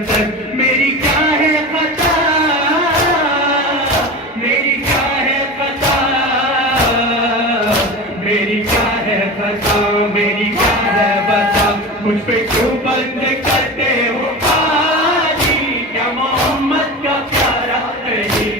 میری کیا ہے خطا، میری کیا ہے خطا، میری کیا ہے خطا، میری کیا ہے بتا، مجھ پہ کیوں بند کرتے ہو آجی، کیا محمد کا پیارا نہیں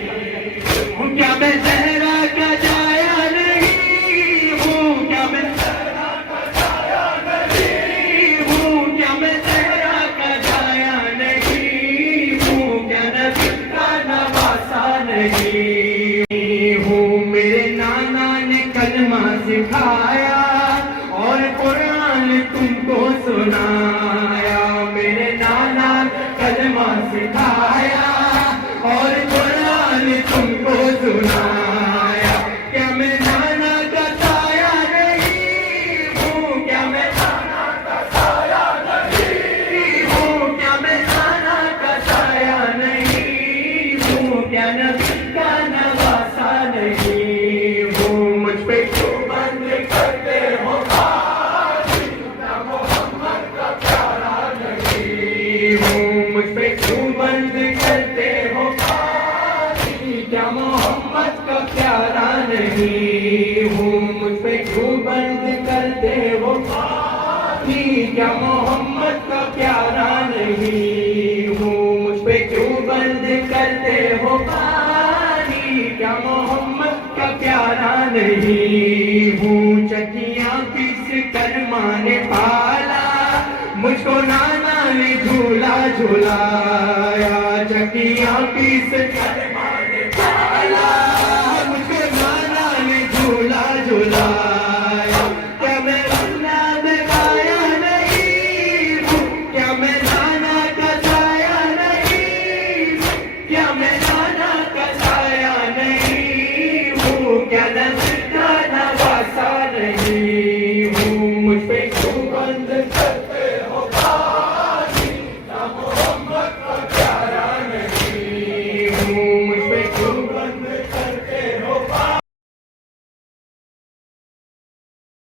ہوں، کیا میں زہرا کا جایا نہیں ہوں، کیا میں زہرا کا جایا نہیں ہوں، کیا میں زہرا کا جایا نہیں ہوں، کیا نبی کا نواسا نہیں ہوں، میرے نانا نے کلمہ سکھایا اور قرآن تم کو سنایا، میرے نانا نے کلمہ سکھایا اور قرآن تم کو سنایا، کیا میں نانا کا سایہ نہیں ہوں، کیا میں نانا کا سایہ نہیں ہوں، کیا میں نانا کا سایہ نہیں ہوں، کیا نبی کا نواسا نہیں ہوں، مجھ پہ کیوں بند کرتے ہو آجی، کیا محمد کا پیارا نہیں ہوں، مجھ پہ کیوں بند کرتے ہو آجی، کیا محمد کا پیارا نہیں ہوں، مجھ پہ کیوں بند کرتے ہو آجی، کیا محمد کا پیارا نہیں ہوں، مجھ پہ کیوں بند کرتے ہو پانی، کیا محمد کا پیارا نہیں ہوں، چکیاں پیس کر ماں نے پالا، مجھ کو نانا نے جھولا جھولایا، چکیاں پیس کر ماں نے پالا،